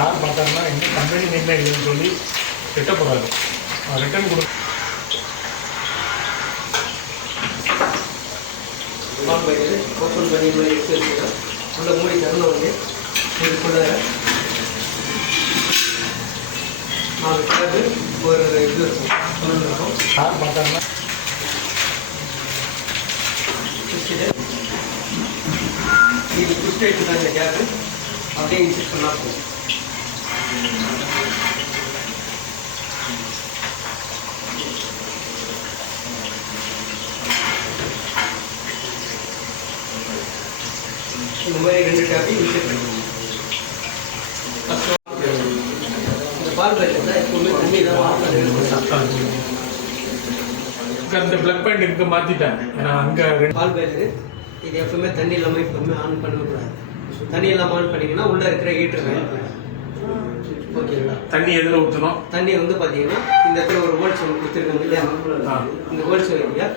Sir பார்த்தாங்கன்னா இன்னும் company name இல்லைன்னு சொல்லி திட்ட போகிறாரு. ரிட்டர்ன் கொடு ஓப்பன் பண்ணி மாதிரி எடுத்து வச்சுக்கலாம். உள்ள மூடி தரணும் வந்து இதுக்குள்ள 4 டேபு ஒரு இது இருக்கும் இருக்கும். சார் பார்த்தாங்கன்னா இது புஷ் எடுத்துதான் இந்த டேபு அப்படியே இன்செக்ட் பண்ணால் போகும். இந்த மாதிரி 2 டேப்பையும் இன்செக்ட் பண்ணிக்கணும். இந்த பால் பைக்கில் தான் எப்பவுமே தண்ணி தான் அந்த பிளக் பாயிண்ட் இங்கே மாற்றிட்டேன். ஏன்னா அங்கே பால் பைக்கு இது எப்பவுமே தண்ணி இல்லாமல் எப்பவுமே ஆன் பண்ணக்கூடாது. தண்ணி இல்லாமல் ஆன் பண்ணிங்கன்னா உள்ளே இருக்கிற ஹீட்டர் வேலை போயிடும். ஓகேங்களா? தண்ணி எதில் ஊற்றணும்? தண்ணி வந்து பார்த்தீங்கன்னா இந்த இடத்துல ஒரு ஹோல்ஸ் ஒன்று கொடுத்துருக்காங்க இல்லையா, இந்த ஹோல்ஸ் வழியா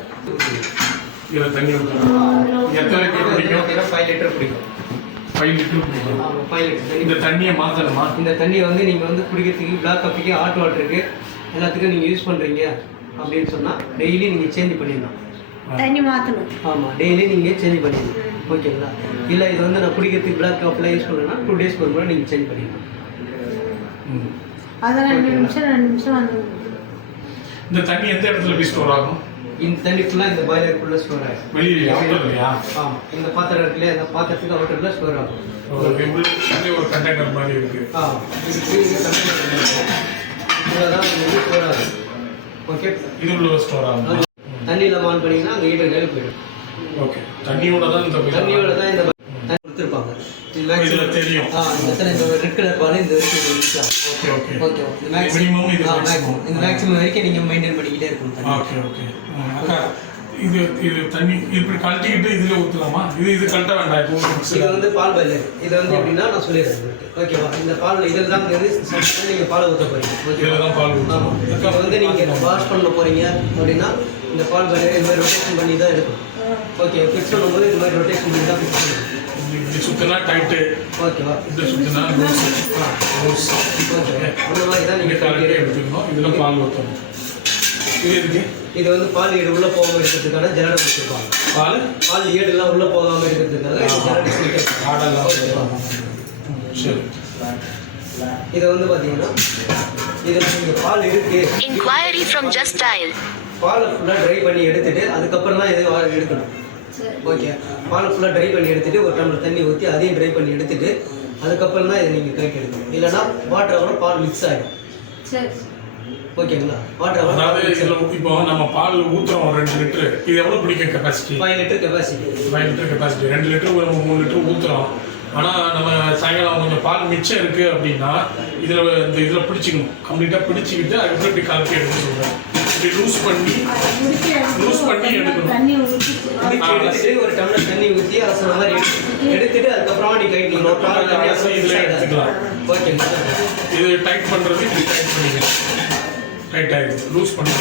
இதில் தண்ணி ஊற்றணும். எத்தனை லிட்டர் பிடிக்கும்? 5 லிட்டர் பிடிக்கும். 5 லிட்டர் பிடிக்கும். 5 லிட்டர் தண்ணி. இந்த தண்ணியை மாற்றணுமா? இந்த தண்ணியை வந்து நீங்கள் வந்து குடிக்கிறதுக்கு, பிளாக் காஃபிக்கு, ஹாட் வாட்டருக்கு எல்லாத்துக்கும் நீங்கள் யூஸ் பண்ணுறீங்க அப்படின்னு சொன்னால் டெய்லி நீங்கள் சேஞ்ச் பண்ணிடலாம். தண்ணி மாற்றணும். ஆமாம், டெய்லி நீங்கள் சேஞ்ச் பண்ணிடணும். ஓகேங்களா? இல்லை இது வந்து நான் குடிக்கிறதுக்கு பிளாக் காஃபிலாம் யூஸ் பண்ணுறேன்னா 2 டேஸ்க்கு ஒரு முறை நீங்கள் சேஞ்ச் பண்ணிடலாம். அது 2 நிமிஷம் வந்து இந்த தண்ணி எந்த இடத்துல போய் ஸ்டோர் ஆகும்? இந்த தண்ணி ஃபுல்லாக இந்த பாய்லருக்குள்ளே ஸ்டோர் ஆகும். வெளியிலையா? ஆமாம், இந்த பாத்திரம் இருக்குல்லையா, இந்த பாத்திரத்துக்கு அவுட்டரில் ஸ்டோர் ஆகும். ஒரு கண்டெய்னர் மாதிரி இருக்கு. இதுக்கு இதில் தான் ஸ்டோர் ஆகும். ஓகே, இது உள்ள ஸ்டோர் ஆகும். தண்ணியில் ஆன் பண்ணிங்கன்னா அங்கே ஹீட்டர் வேலை போயிடும். ஓகே, தண்ணியோட தான் இந்த தண்ணியோட தான் இந்த தண்ணி கொடுத்துருப்பாங்க. இதுல தெரியும். இந்த ரெட் கலர் பால் இந்த வரைக்கும். ஓகே ஓகே ஓகே, மினிமம் இது இந்த மேக்ஸிமம் வரைக்கும் நீங்கள் மெயின்டைன் பண்ணிக்கிட்டே இருக்கணும். Okay okay. அக்கா இது தண்ணி இப்படி கழட்டிக்கிட்டு இதில் ஊற்றலாமா? இது கழட்ட வேண்டாம். இப்போ இது வந்து பால் பாய்லர். இது வந்து எப்படின்னா நான் சொல்லிடுறேன். ஓகேவா? இந்த பால் இதில் தான் நீங்கள் பால் ஊற்ற போகிறீங்க. இதில் தான் பால் ஊற்றணும். ஆமாம், இப்போ வந்து நீங்கள் வாஷ் பண்ண போகிறீங்க அப்படின்னா இந்த பால் பாய்லர் இது மாதிரி ரொட்டேஷன் பண்ணி தான் எடுக்கும். ஓகே, ஃபிக்ஸ் பண்ணும்போது இது மாதிரி ரொட்டேஷன் பண்ணி தான் ஃபிக்ஸ் பண்ணணும். இப்படி சுற்றினா டைட்டு. ஓகேவா? இப்படி சுற்றினா லூஸ். ஓகே, அந்த மாதிரி தான் நீங்கள் கரெக்டாக எடுத்துக்கணும். இதில் பால் ஊற்றணும். இது இருக்கு. இது வந்து பால் ஏடு உள்ளே போகாமல் இருக்கிறதுக்கான ஜல்லடை கொடுத்துருப்பாங்க. பால் ஏடுலாம் உள்ளே போகாமல் இருக்கிறதுக்காக ஆடெல்லாம். சரி, இதை வந்து பார்த்தீங்கன்னா இதில் நீங்கள் பால் இருக்கு. Inquiry from Just Dial. பாலை ஃபுல்லாக ட்ரை பண்ணி எடுத்துட்டு அதுக்கப்புறம் தான் இது எடுக்கணும். ஓகே, பாலை ஃபுல்லாக ட்ரை பண்ணி எடுத்துட்டு ஒரு டம்ளர் தண்ணி ஊற்றி அதையும் ட்ரை பண்ணி எடுத்துட்டு அதுக்கப்புறம் தான் இதை நீங்கள் கரெக்ட் எடுக்கணும். இல்லைன்னா வாட்டரோட பால் மிக்ஸ் ஆகிடும். ஓகேங்களா? வாட்டர் அதாவது இதில் இப்போ நம்ம பால் ஊற்றுறோம் 2 லிட்டரு. இது எவ்வளோ பிடிக்கும் capacity? 5 litre capacity. 5 litre capacity. 2 litre நம்ம 3 லிட்டர் ஊற்றுறோம். ஆனால் நம்ம சாயங்காலம் கொஞ்சம் பால் மிச்சம் இருக்குது அப்படின்னா இதில் பிடிச்சிக்கணும். கம்ப்ளீட்டாக பிடிச்சிக்கிட்டு அதுக்கப்புறம் இப்படி கலக்கி எடுக்க சொல்கிறேன். இப்படி லூஸ் பண்ணி எடுக்கணும். எடுத்துட்டு ஒரு டம்ளர் தண்ணி ஊற்றி அலசுற மாதிரி எடுத்துட்டு அதுக்கப்புறமா நீ இதில் எடுத்துக்கலாம். ஓகேங்களா? இது டைட் பண்ணுறது இப்படி டைட் பண்ணிக்கலாம். டைட் ஆகிடுது. லூஸ் பண்ணி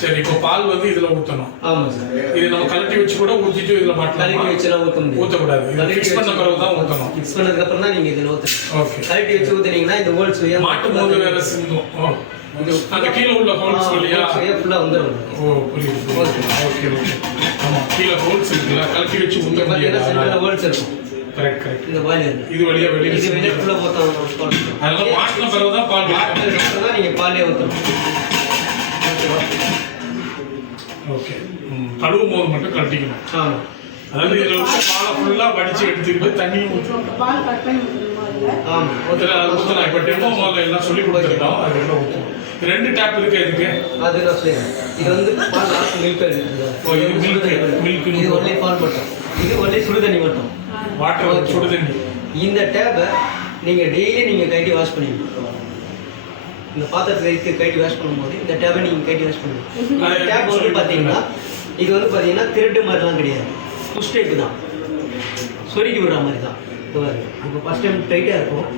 சரி. இப்போ பால் வந்து இதில் ஊற்றணும். ஆமாம் சார். இது நம்ம கலட்டி வச்சு கூட ஊற்றிட்டு இதில் மாட்டலாம். கலட்டி வச்சுலாம் ஊற்றக்கூடாது. ஃபிக்ஸ் பண்ண பிறகு தான் ஊற்றணும். ஃபிக்ஸ் பண்ணதுக்கப்புறம் தான் நீங்கள் இதில் ஊற்றணும். ஓகே, கலட்டி வச்சு ஊற்றுனீங்கன்னா இந்த ஹோல்ஸ் மாட்டும் போது வேற சிந்தும். அந்த கீழே உள்ள ஹோல்ஸ் வழியா ஃபுல்லாக வந்துடும். ஓ, புரியுது. Okay okay. ஆமாம், கீழே ஹோல்ஸ் இருக்குல்ல, கலட்டி வச்சு ஊற்ற பார்த்தீங்கன்னா ஹோல்ஸ் இருக்கும். Correct correct. இந்த பாய்லர் இது வழியா வெளியே ஃபுல்லாக போட்டோம். அதெல்லாம் மாட்டின பிறகு தான் பால் தான் நீங்கள் பாலே ஊற்றணும். ஓகே. கழுவும் போது மட்டும் கழட்டிக்கணும். ஆமாம், அதாவது இதில் உள்ள பாலை ஃபுல்லாக வடித்து எடுத்துக்கிட்டு தண்ணியும் ஊற்றணும். பால் கட் பண்ணி ஊற்றணும். ஆமாம், ஊற்றலாம். இப்போ டெமோ முதல்ல எல்லாம் சொல்லி கொடுத்துருக்கோம். அது எல்லாம் ஊற்றணும். 2 டேப் இருக்கு. இதுக்கு அது நான் சொல்லுறேன். இது வந்து பால் லாஸ்ட் மில்க் இருக்குது. இது மில்க். இது ஒன்லி பால் மட்டும். இது ஒன்லி சுடு தண்ணி மட்டும். வாட்டர் சுடு தண்ணி. இந்த டேப்பை நீங்கள் டெய்லி நீங்கள் கைட்டி வாஷ் பண்ணிக்கணும். இந்த பாத்திரத்தை வைத்து கைட்டி வாஷ் பண்ணும்போது இந்த டேப்பை நீங்கள் கைட்டி வாஷ் பண்ணுவீங்க. இந்த டேப் வந்து பார்த்தீங்கன்னா இது வந்து பார்த்தீங்கன்னா திருட்டு மாதிரிலாம் கிடையாது. புஷ் டைப்பு தான். சொருக்கி விடுற மாதிரி தான். இப்போ ஃபஸ்ட் டைம் டைட்டாக இருக்கும்.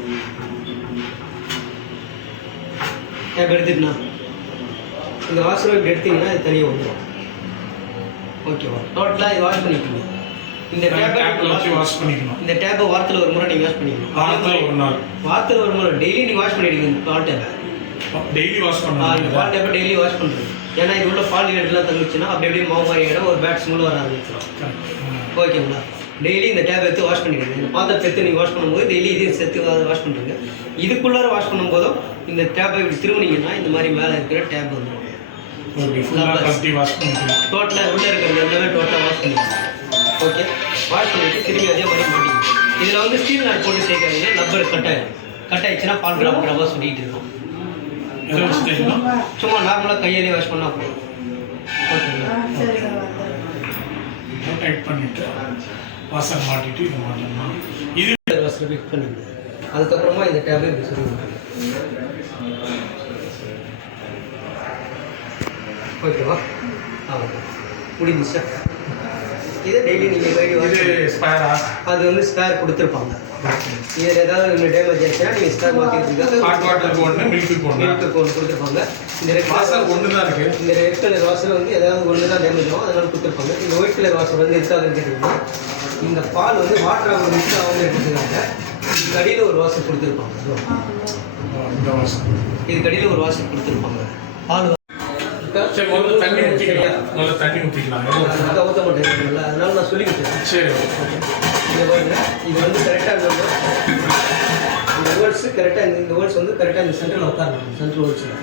டேப் எடுத்துட்டுனா இந்த வாஷர் இப்படி எடுத்தீங்கன்னா இது தனியாக வந்துடும். ஓகேவா? டோட்டலாக இது வாஷ் பண்ணிக்கோங்க. இந்த டேப்ல வச்சு வாஷ் பண்ணிக்கணும். இந்த டேப்பை வாரத்தில் ஒரு முறை நீங்கள் வாஷ் பண்ணிக்கணும். வாரத்தில் ஒரு நாள். வாரத்தில் ஒரு முறை டெய்லி நீங்கள் வாஷ் பண்ணிடுங்க இந்த பால் டேப்பை. டெய்லி வாஷ் இந்த பண்ணணும். பால் டேப்பை டெய்லி வாஷ் பண்ணுறது. ஏன்னா இது உள்ள பால் எல்லாம் தங்குச்சுன்னா அப்படி அப்படியே மாவு மாதிரி ஆகிடும், ஒரு பேட் ஸ்மெல் வர ஆரம்பிச்சிடும். ஓகேங்களா? டெய்லி இந்த டேப் எடுத்து வாஷ் பண்ணிடுங்க. இந்த பாத்திரத்தை எடுத்து நீங்கள் வாஷ் பண்ணும்போது டெய்லி இதையும் சேர்த்து வாஷ் பண்ணுறீங்க. இதுக்குள்ளார வாஷ் பண்ணும்போதும் இந்த டேப்பை இப்படி திரும்பினீங்கன்னா இந்த மாதிரி மேலே இருக்கிற டேப் வந்துடும். டோட்டலாக உள்ளே இருக்கிறது எல்லாமே டோட்டலாக வாஷ் பண்ணிக்கலாம். ஓகே, வாஷ் பண்ணிவிட்டு திரும்பி அதே மாதிரி மாட்டிக்கணும். இதில் வந்து ஸ்டீல் நாட் போட்டு சேர்க்காதீங்க, ரப்பர் கட் ஆகிடும். கட் ஆகிடுச்சுன்னா பால் கிராம் கிராமாக சொல்லிட்டு இருக்கும். சும்மா நார்மலாக கையாலே வாஷ் பண்ணால் போதும். ஓகேங்களா? சரி சார் டைட் பண்ணிட்டு வாசல் மாட்டிட்டு இது மாட்டணும். இது வாசல் ஃபிக்ஸ் பண்ணிடுங்க. அதுக்கப்புறமா இந்த டேப்லெட் இப்படி சொல்லுங்க. ஓகேவா? முடிஞ்சிச்சா? இதை டெய்லி நீங்கள் கைடி இது ஸ்பேரா? அது வந்து ஸ்பேர் கொடுத்துருப்பாங்க. இதில் ஏதாவது ஒன்று டேமேஜ் ஆச்சுன்னா நீங்கள் ஸ்பேர் மாற்றிக்கிறதுக்காக ஹாட் வாட்டருக்கு ஒன்று, மில்க்குக்கு ஒன்று. மில்க்கு ஒன்று கொடுத்துருப்பாங்க. இந்த ரெட் வாசல் ஒன்று தான் இருக்குது. இந்த ரெட் கலர் வாசல் வந்து ஏதாவது ஒன்று தான் டேமேஜ் ஆகும், அதனால கொடுத்துருப்பாங்க. இந்த ஒயிட் கலர் வாசல் வந்து எதுக்காக கேட்டிங்கன்னா இந்த பால் வந்து வாட்டராக மிக்ஸ் ஆகாமல் இருக்கிறதுக்காக இதுக்கு அடியில் ஒரு வாசல் கொடுத்துருப்பாங்க. இந்த வாசல் இதுக்கு அடியில் ஒரு வாசல் கொடுத்துருப்பாங்க. பால் சரி, முதல்ல தண்ணி ஊற்றிக்கலாம். முதல்ல தண்ணி ஊற்றிக்கலாம். ஊற்ற மாட்டேங்குதுல்ல, அதனால நான் சொல்லிக்கிட்டேன். சரி, இதை பாருங்க, இது வந்து கரெக்டாக இந்த வேர்ட்ஸு கரெக்டாக இந்த வேர்ட்ஸ் வந்து கரெக்டாக இந்த சென்டரில் உட்காரணும். சென்ட்ரல் வேர்ட்ஸில்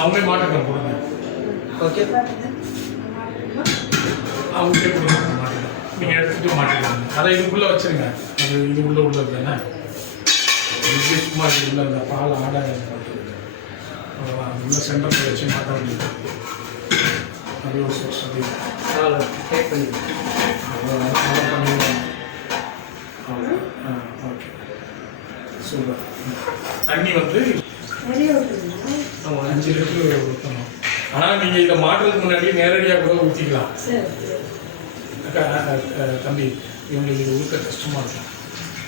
அவங்களே மாட்டுக்கலாம் கொடுங்க. ஓகே, அவங்களே கொடுங்க மாட்டிக்கலாம். நீங்கள் எடுத்துகிட்டு மாட்டிக்கலாம். அதை இதுக்குள்ளே வச்சுருங்க. அது இது உள்ளது தானே. இது சும்மா இது உள்ள இந்த பால் ஆடாக அவ்வளோதான். அது உள்ள சென்டரில் வச்சு மாட்ட வேண்டியது. அது ஒரு சோர்ஸ். டேக் பண்ணிடுங்க. Okay, super. தண்ணி வந்து நிறைய ஊற்றுங்க. 5 லிட்டர் ஊற்றணும். ஆனால் நீங்கள் இதை மாட்டுறதுக்கு முன்னாடி நேரடியாக கூட ஊற்றிக்கலாம். சரி தம்பி, இவங்களுக்கு இது ஊற்ற கஷ்டமாக இருக்கும்.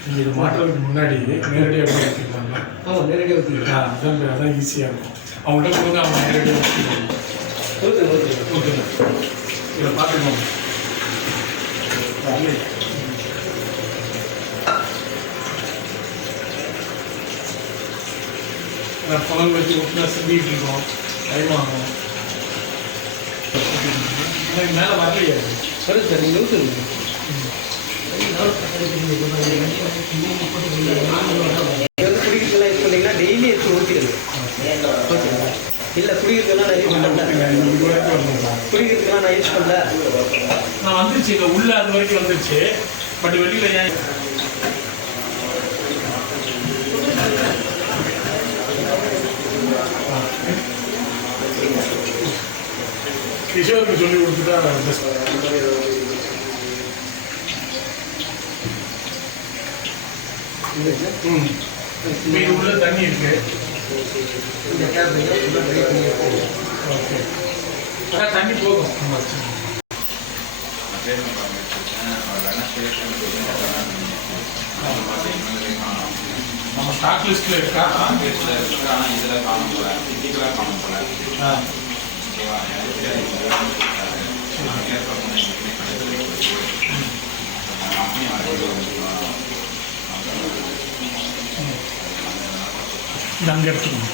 நீங்கள் இதை மாட்டுறதுக்கு முன்னாடி நேரடியாக கூட ஊற்றிக்கலாங்களா? ஆமாம், நேரடியாக ஊற்றிக்கலாம். அதான் ஈஸியாக இருக்கும். அவங்கள்ட்ட கொடுங்க, அவங்க நேரடியாக ஊற்றிக்கலாம். ஊற்றுங்க. இதை பார்த்துக்கோங்க. புகழ் வச்சு ஊற்றினா சிந்திட்டு இருக்கோம், டைம் ஆகும். மேலே வரலையே. சரி சார், நீங்கள் ஊற்றுங்க. குடிக்கிறதுலாம் யூஸ் பண்ணிங்கன்னா டெய்லி எடுத்து ஊற்றிடுங்க. ஓகேங்களா? இல்லை, குடிக்கிறதுலாம் நான் யூஸ் பண்ணல. குடிக்கிறதுலாம் நான் யூஸ் பண்ணல. நான் வந்துருச்சு, இங்கே உள்ள அது வரைக்கும் வந்துருச்சு. பட் வெளியில் ஏன் கிஷோருக்கு சொல்லி கொடுத்துட்டா பெஸ்ட். இது உள்ள தண்ணி இருக்கு. இந்த டேப் ஓகே, அதான் தண்ணி போதும். நம்ம ஸ்டாக் லிஸ்ட்டில் இருக்கா? இதில் காணும் போல, ஃபிசிக்கலாக காணும் போல. நாங்கள் எடுத்துக்கணும்.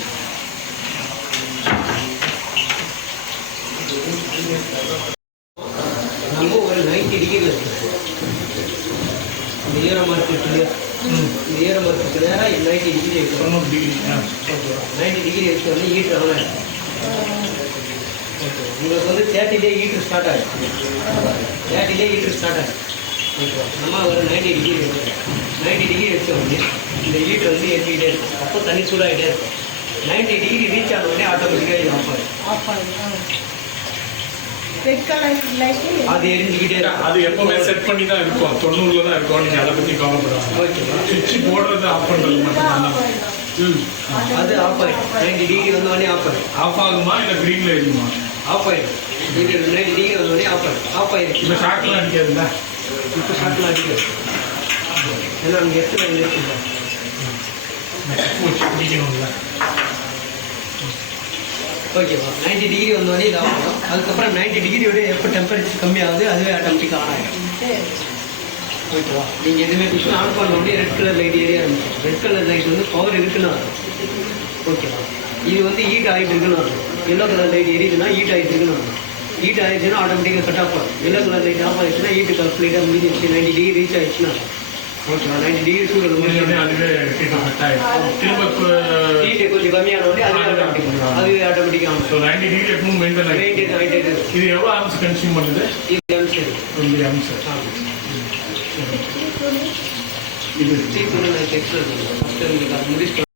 நம்ம ஒரு 90 டிகிரியில் இருக்கு. இந்த ஈரமாக இருக்குது. இந்த ஈரமாக இருக்கிறது நேரம் 90 டிகிரி இருக்கு. 90 டிகிரி. 90 டிகிரி எடுத்து வந்து ஹீட்டர் ஆகணும். ஓகே, உங்களுக்கு வந்து 30 டே ஹீட்டர் ஸ்டார்ட் ஆகிடும். 30 டே ஹீட்டர் ஸ்டார்ட் ஆகிடும். ஓகேவா? நம்ம ஒரு 90 டிகிரி எடுக்கிறோம். 90 டிகிரி எடுத்த உடனே இந்த ஹீட்டர் வந்து ஏற்றிக்கிட்டே இருக்கும். அப்போ தண்ணி சூடாகிட்டே இருக்கும். 90 டிகிரி ரீச் ஆன உடனே ஆட்டோமேட்டிக்காக இது ஆஃப் ஆகிடும். ஆஃப் ஆகிடும். ரெட் கலர் லைட்டு அது எரிஞ்சுக்கிட்டே இருக்கும். அது எப்பவுமே செட் பண்ணி தான் இருக்கும். 90ல் தான் இருக்கும். நீங்கள் அதை பற்றி கவலைப்படாது. ஓகேவா? சுவிட்ச் போடுறது ஆஃப் பண்ணுறது மட்டும்தான். அது ஆஃப் ஆகிடும். 90 டிகிரி வந்தோடனே ஆஃப் ஆகிடும். ஆஃப் ஆகுமா இல்லை க்ரீனில் எரியுமா? ஆஃப் ஆகிடும். 90 டிகிரி வந்தோடனே ஆஃப் ஆகிடும். ஆஃப் ஆகிடுச்சு. இப்போ ஷார்ட்லாம் அடிக்காதுல்ல? இப்போ ஷார்ட்லாம் அடிக்கும். ஏன்னா அங்கே எடுத்து வந்து இருக்குல்ல. வச்சு பிடிக்கணும்ல. ஓகேவா? 90 டிகிரி வந்தோடனே இது ஆஃப் ஆகும். அதுக்கப்புறம் 90 டிகிரியோட எப்போ டெம்பரேச்சர் கம்மியாகுது அதுவே ஆட்டோமேட்டிக்காக ஆன் ஆகிடும். சரி ஓகேவா நீங்கள் எதுவுமே மிஷின் ஆன் பண்ண உடனே ரெட் கலர் லைட் ஏரியா இருந்துச்சு. ரெட் கலர் லைட் வந்து பவர் இருக்குன்னு அர்த்தம். ஓகேவா இது வந்து ஹீட் ஆகிட்டு இருக்குன்னு அர்த்தம். எல்லோ கலர் லைட் எரியுதுன்னா ஹீட் ஆகிட்டு இருக்குன்னு அர்த்தம். ஹீட் ஆகிடுச்சுன்னா ஆட்டோமேட்டிக்காக கட் ஆஃப் ஆகும். எல்லோ கலர் லைட் ஆஃப் ஆகிடுச்சுன்னா ஹீட்டு கம்ப்ளீட்டாக முடிஞ்சிச்சு. 90 டிகிரி ரீச் ஆகிடுச்சுன்னா ஓகேவா 90 டிகிரி சூழல் முடிஞ்சோடனே அதுவே ஹீட் கட் ஆகிடும். திரும்ப இப்போ ஹீட்டு கொஞ்சம் கம்மியான உடனே அதுவே ஆட்டோமேட்டிக்காக ஆகும். ஸோ 90 டிகிரி எப்பவும் மெயின்டைன் ஆகிடும். மெயின்டைன் ஆகிட்டே இருக்குது. இது எவ்வளோ ஆம்ஸ் கன்சியூம் பண்ணுது? இது அனுப்பிச்சது 20 ஆம்ஸ். இது நான் டெக்ஸ்ட் முடிச்சுட்டு